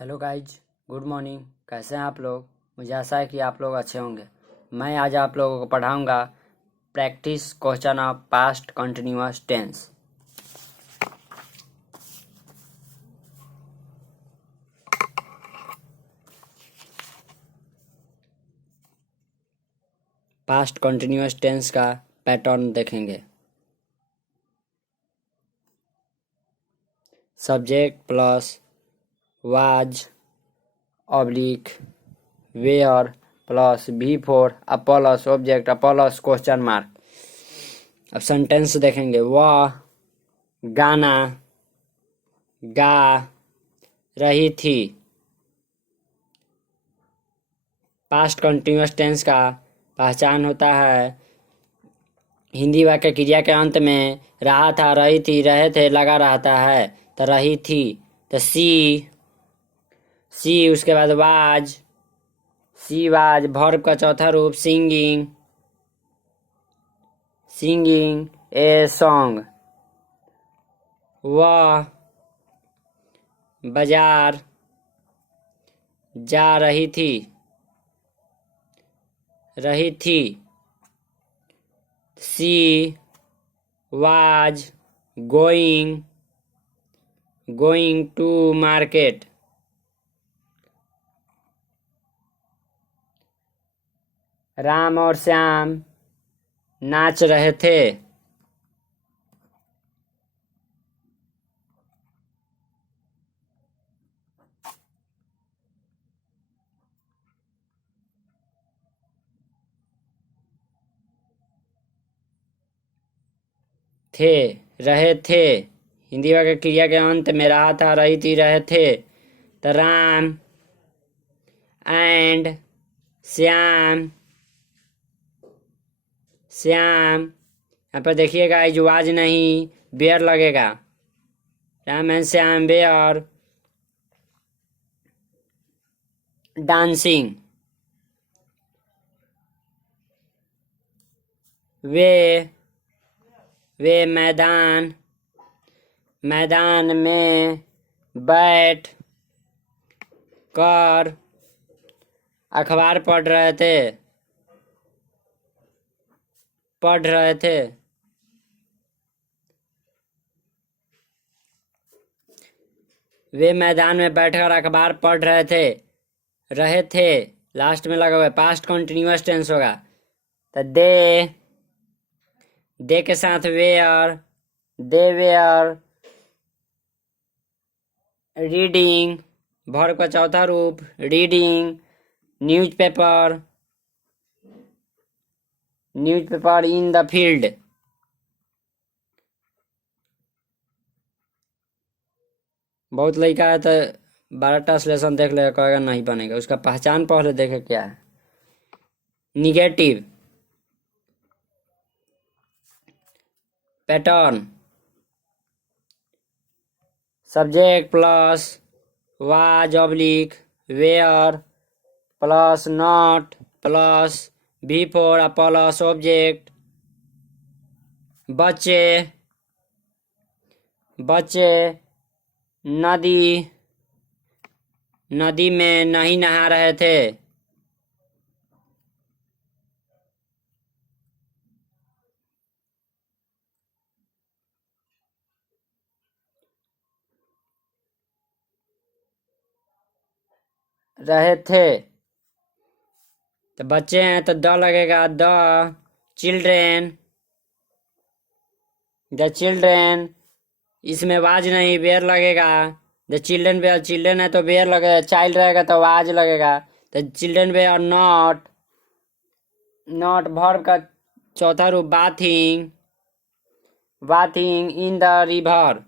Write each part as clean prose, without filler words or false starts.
Hello guys, good morning. कैसे हैं आप लोग? मुझे आशा है कि आप लोग अच्छे होंगे। मैं आज आप लोगों को पढ़ाऊंगा practice question of past continuous tense. Past continuous tense का पैटर्न देखेंगे। Subject plus was oblique were plus V4 plus object plus question mark. अब सेंटेंस देखेंगे। वह गाना गा रही थी। पास्ट कंटिन्यूअस टेंस का पहचान होता है हिंदी वाक्य क्रिया के अंत में रहा था, रही थी, रहे थे लगा रहता है। तो रही थी तो सी उसके बाद वाज, सी वाज वर्ब का चौथा रूप सिंगिंग ए सॉन्ग। वह बाजार जा रही थी she was going to market. Ram और श्याम नाच रहे थे। रहे थे हिंदी वाक्य क्रिया के अंत में रहा था, रही थी, रहे थे। तो राम एंड श्याम यहाँ पर देखिएगा इजवाज नहीं बेयर लगेगा। Ram and Shyam were dancing. वे मैदान में बैठ कर अखबार पढ़ रहे थे। वे मैदान में बैठकर अखबार पढ़ रहे थे लास्ट में लगा हुआ है, पास्ट कंटिन्यूअस टेंस होगा। तो दे के साथ दे वेयर रीडिंग वर्ब का चौथा रूप reading newspaper in the field. बहुत लड़का है तो 12 ट्रांसलेशन देख लेगा, कहेगा नहीं बनेगा। उसका पहचान पहले देखे क्या है। Negative pattern subject plus was oblique were plus not plus V4 plus object. बच्चे नदी में नहीं नहा रहे थे। तो बच्चे हैं तो द लगेगा। द चिल्ड्रेन इसमें वाज नहीं बेयर लगेगा। द चिल्ड्रेन वेयर चिल्ड्रेन है तो बेयर लगेगा, चाइल्ड रहेगा तो वाज लगेगा। तो चिल्ड्रेन वेयर नॉट वर्ब का चौथा रूप बाथिंग इन द रिवर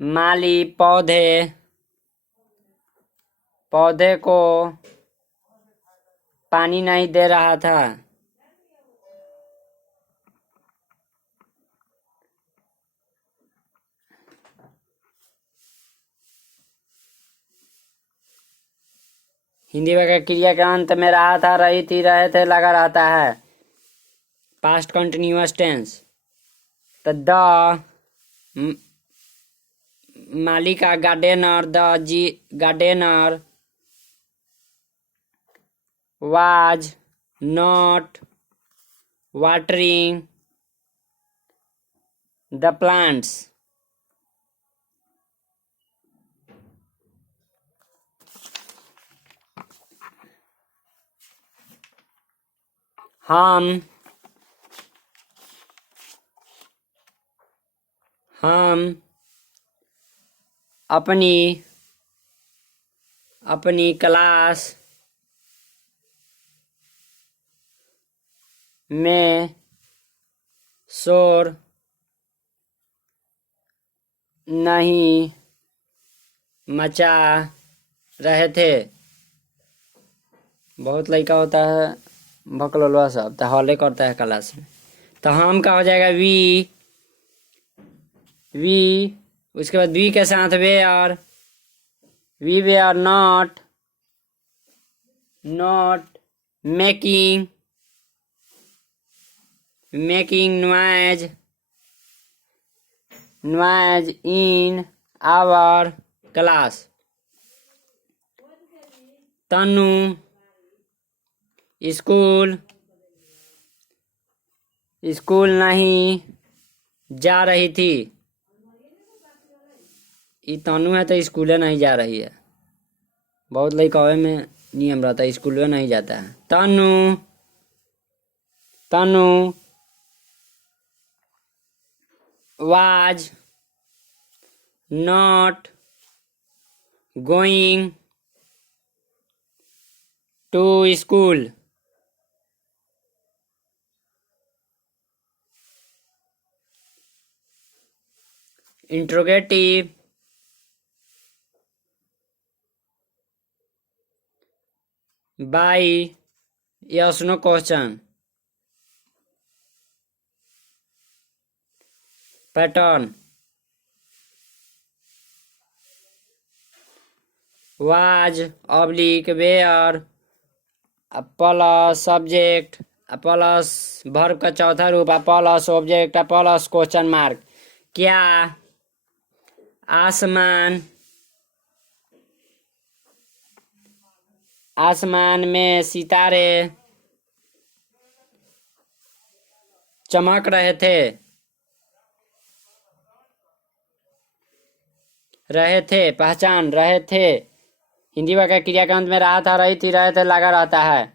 माली पौधे को पानी नहीं दे रहा था। हिंदी वाक्य क्रिया के अंत में रहा था, रही थी, रहे थे लगा रहता है। Past continuous tense. तो द मालिका gardener, gardener was not watering the plants. हम अपनी क्लास में शोर नहीं मचा रहे थे। बहुत लड़का होता है भकलोलवा सब तो हॉले करता है क्लास में। तो हम का हो जाएगा वी उसके बाद वी के साथ we are not making noise in our class. Tanu school नहीं जा रही थी। ये तनु है तो स्कूल नहीं जा रही है। बहुत लड़का में नियम रहता है, स्कूल में नहीं जाता है। तनु was not going to school. Interrogative. By yes no question. Pattern. Was where plus subject plus verb का चौथा रूप plus object plus question mark. क्या आसमान में सितारे चमक रहे थे पहचान रहे थे। हिंदी वाक्य क्रिया के अंत में रहा था, रही थी, रहे थे लगा रहता है।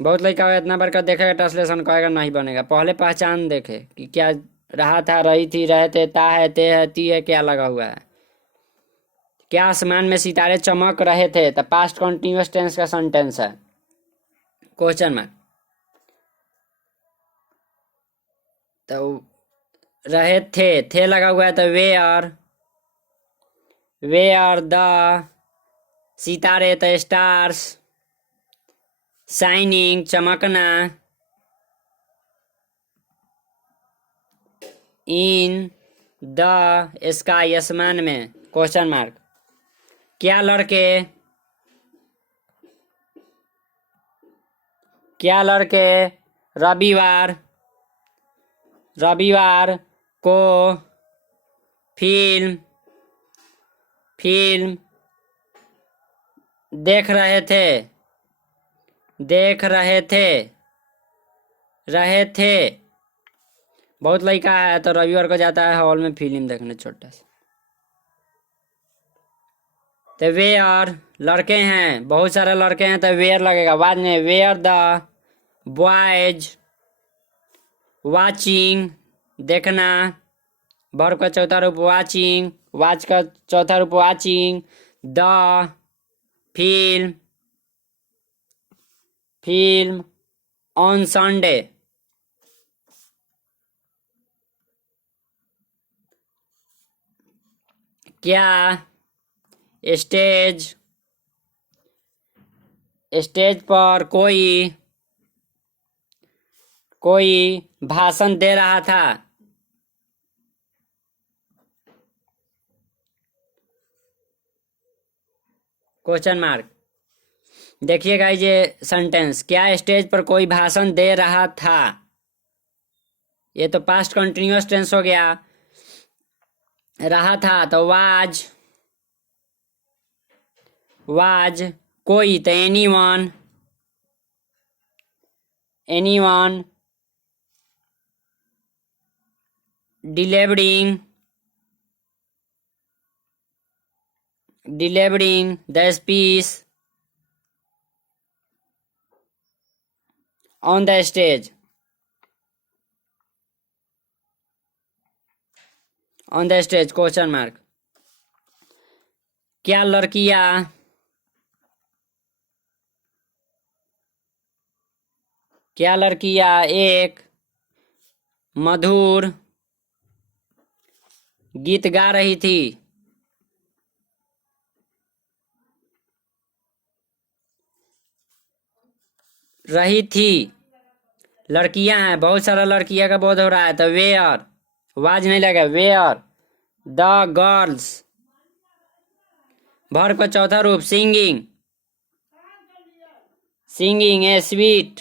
बहुत लड़का इतना बड़का देखेगा ट्रांसलेशन कहेगा नहीं बनेगा। पहले पहचान देखे कि क्या रहा था, रही थी, रहे थे, ता है, ते है, ती है, क्या लगा हुआ है। क्या आसमान में सितारे चमक रहे थे तो पास्ट कंटिन्यूअस टेंस का सेंटेंस है। Question mark. तो रहे थे लगा हुआ है तो वे आर द सितारे तो स्टार्स शाइनिंग चमकना इन द स्काई आसमान में क्वेश्चन मार्क। क्या लड़के रविवार को फिल्म देख रहे थे। बहुत लड़का है तो रविवार को जाता है हॉल में फिल्म देखने छोटा सा। तो वे आर लड़के हैं, बहुत सारे लड़के हैं तो वेयर लगेगा बाद में। वेयर द बॉयज वाचिंग देखना वर्ब का चौथा रूप वाचिंग, वाच का चौथा रूप watching, the film on Sunday. क्या स्टेज पर कोई भाषण दे रहा था। Question mark. देखिएगा ये सेंटेंस, क्या स्टेज पर कोई भाषण दे रहा था। ये तो पास्ट कंटिन्यूअस टेंस हो गया। रहा था तो वाज कोई तो anyone delivering the speech on the stage, question mark. क्या लड़कियां एक मधुर गीत गा रही थी। लड़कियां हैं, बहुत सारा लड़कियां का बोध हो रहा है, तो वेयर वाज नहीं लगा, वेयर द गर्ल्स। वर्ब का चौथा रूप सिंगिंग ए स्वीट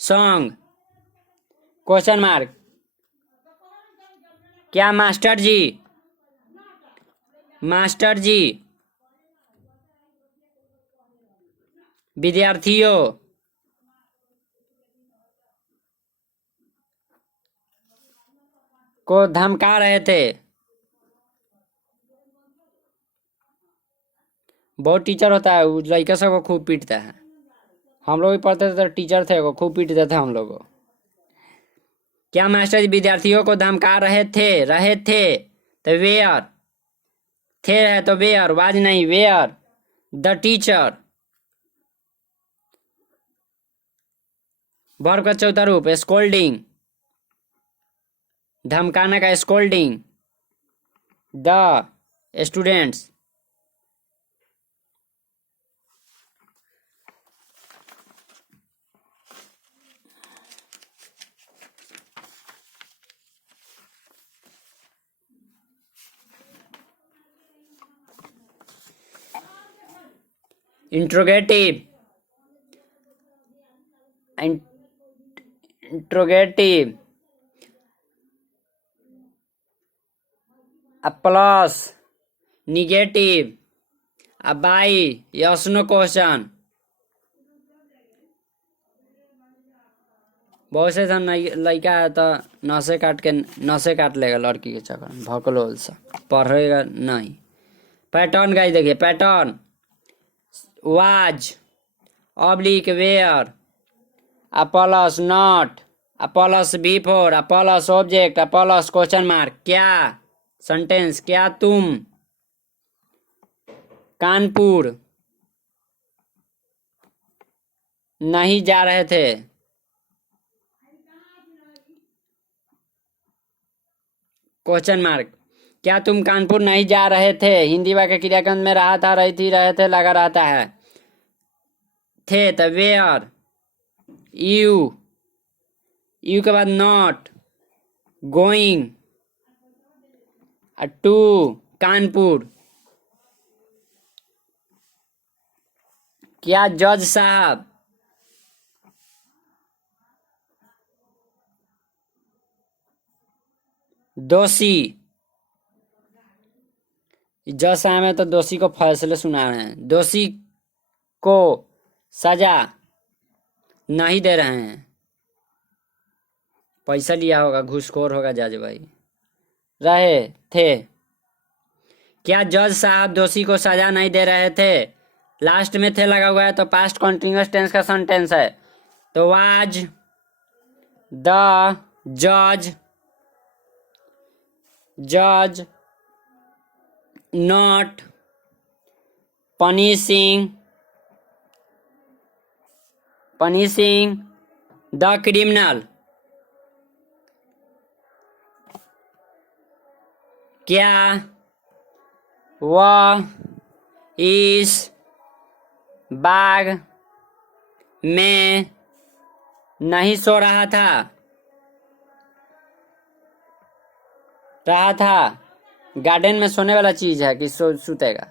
सॉन्ग, क्वेश्चन मार्क। क्या मास्टर जी विद्यार्थियों को धमका रहे थे। बहुत टीचर होता है, वो लड़का सबको खूब पीटता है। हम लोग भी पढ़ते थे तो टीचर थे, वो खूब पीटते थे हम लोग को। क्या मास्टर जी विद्यार्थियों को धमका रहे थे तो वेयर, थे है तो वेयर, वाज नहीं, वेयर द टीचर। वर्ब का चौथा रूप स्कोल्डिंग, धमकाना का scolding the students. Interrogative plus negative by yes no question. बहुत से लड़का है तो नशे काट लेगा लड़की के चक्कर में, भकलोल सा पढ़ेगा नहीं। पैटर्न गाइस देखिए, pattern was oblique were plus not plus before plus object plus question mark. क्या सेंटेंस, क्या तुम कानपुर नहीं जा रहे थे। Question mark. क्या तुम कानपुर नहीं जा रहे थे। हिंदी वाक्य क्रियाकंद में रहा था, रही थी, रहे थे लगा रहता है। थे तो वेयर, यू के बाद नॉट, गोइंग टू कानपुर। क्या जज साहब दोषी, जज साहब है तो दोषी को फैसले सुना रहे हैं, दोषी को सजा नहीं दे रहे हैं। पैसा लिया होगा, घूसखोर होगा जज भाई। रहे थे, क्या जज साहब दोषी को सजा नहीं दे रहे थे। लास्ट में थे लगा हुआ है तो पास्ट कंटिन्यूअस टेंस का सेंटेंस है, तो वाज द जज नॉट पनिशिंग द क्रिमिनल। क्या वह इस बाग में नहीं सो रहा था। गार्डन में सोने वाला चीज है कि सोतेगा।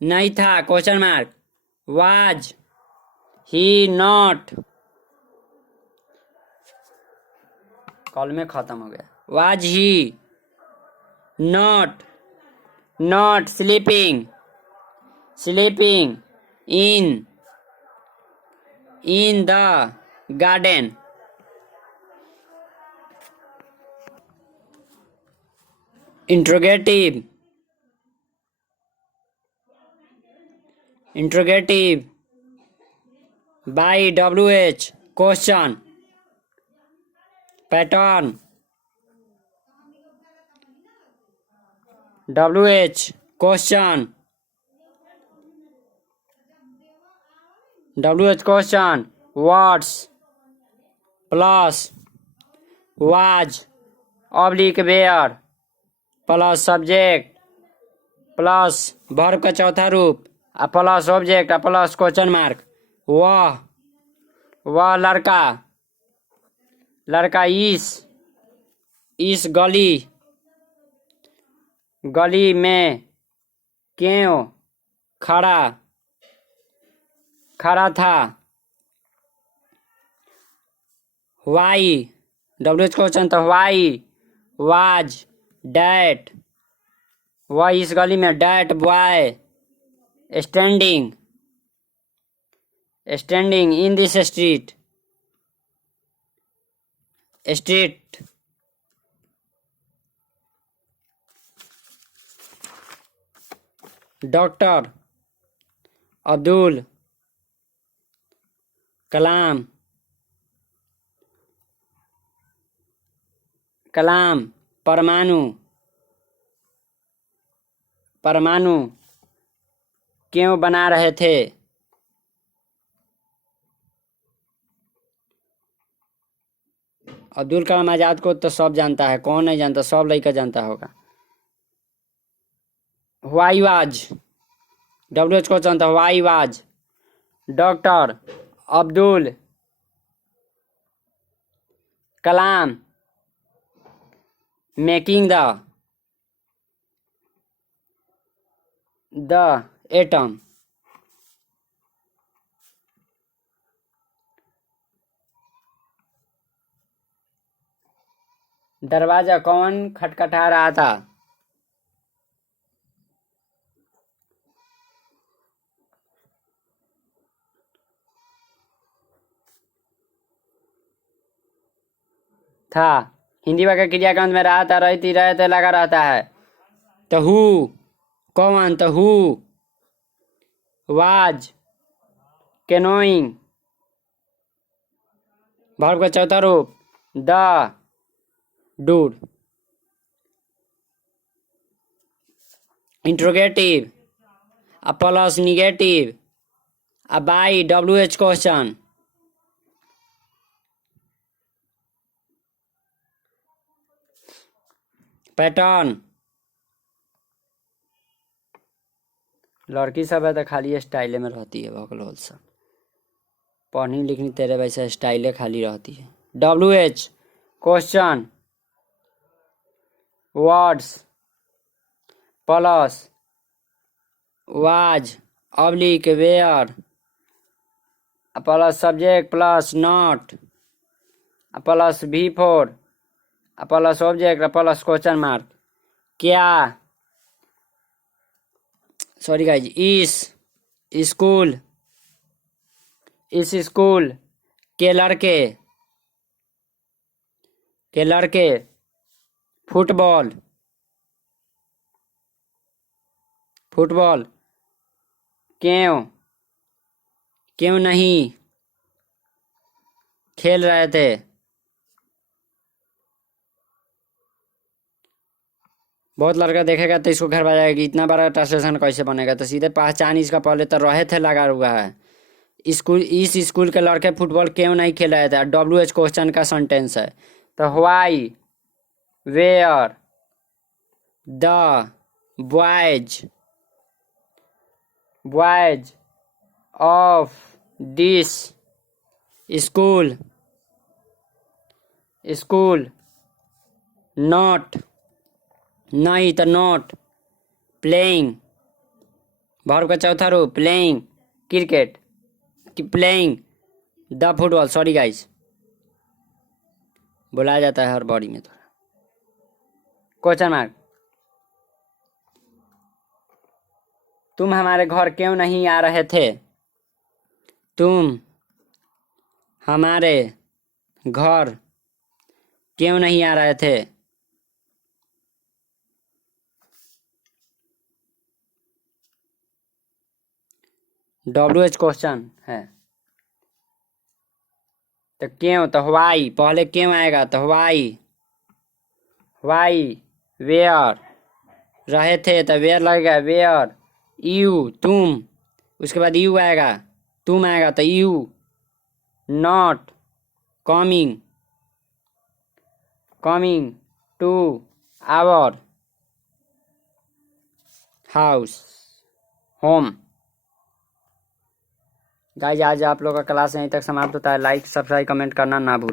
नहीं था, question mark. was he not, call में खत्म हो गया, was he not sleeping in the garden. Interrogative by WH. Question. Pattern. WH. Question. WH question. Words plus was oblique where plus subject plus verb का चौथा रूप आ plus object आ plus question mark. वह लड़का इस गली में क्यों खड़ा था। वाई WH क्वेश्चन तो वाई वाज डैट, वह इस गली में that boy standing in this street. Doctor Abdul Kalam परमाणु क्यों बना रहे थे। अब्दुल कलाम आजाद को तो सब जानता है, कौन नहीं जानता, सब लड़का जानता होगा। वाई वाज WH को जानता, why was doctor Abdul Kalam making the atom. दरवाजा कौन खटखटा रहा था। हिंदी वाक्य क्रिया के अंत में रहा था, रही थी, रहे थे लगा रहता है। तो हु कौन, तो हु वाज कैनोइंग वर्ब का चौथा रूप the dude. Interrogative a plus negative a by WH question। Pattern लड़की सब है तो खाली स्टाइले में रहती है, भगलोल सब पढ़नी लिखनी तेरे वैसे स्टाइले खाली रहती है। WH question words plus was oblique were plus subject plus not plus V4 plus object plus question mark. क्या सॉरी गाइज इस स्कूल के लड़के फुटबॉल क्यों नहीं खेल रहे थे। बहुत लड़का देखेगा तो इसको घर बजाएगा कि इतना बड़ा ट्रांसलेशन कैसे बनेगा, तो सीधे पहचान इसका पहले तो रहे थे लगा हुआ है। इस स्कूल के लड़के फुटबॉल क्यों नहीं खेल रहे थे। WH क्वेश्चन का सेंटेंस है, तो why were the boys of this school not नहीं तो नॉट प्लेइंग वर्ब का चौथा रूप playing cricket, playing the football, sorry guys, बुलाया जाता है हर बॉडी में थोड़ा। क्वेश्चन मार्क, तुम हमारे घर क्यों नहीं आ रहे थे? तुम हमारे घर क्यों नहीं आ रहे थे? WH क्वेश्चन है, तो क्यों, तो वाई, पहले क्यों आएगा तो वाई, वेयर, रहे थे तो वेयर लगेगा, वेयर, यू, तुम, उसके बाद यू आएगा, तुम आएगा तो you, not, coming to our house, home. Guys आज आप लोग का क्लास यहीं तक समाप्त होता है। लाइक, सब्सक्राइब, कमेंट करना ना भूलें।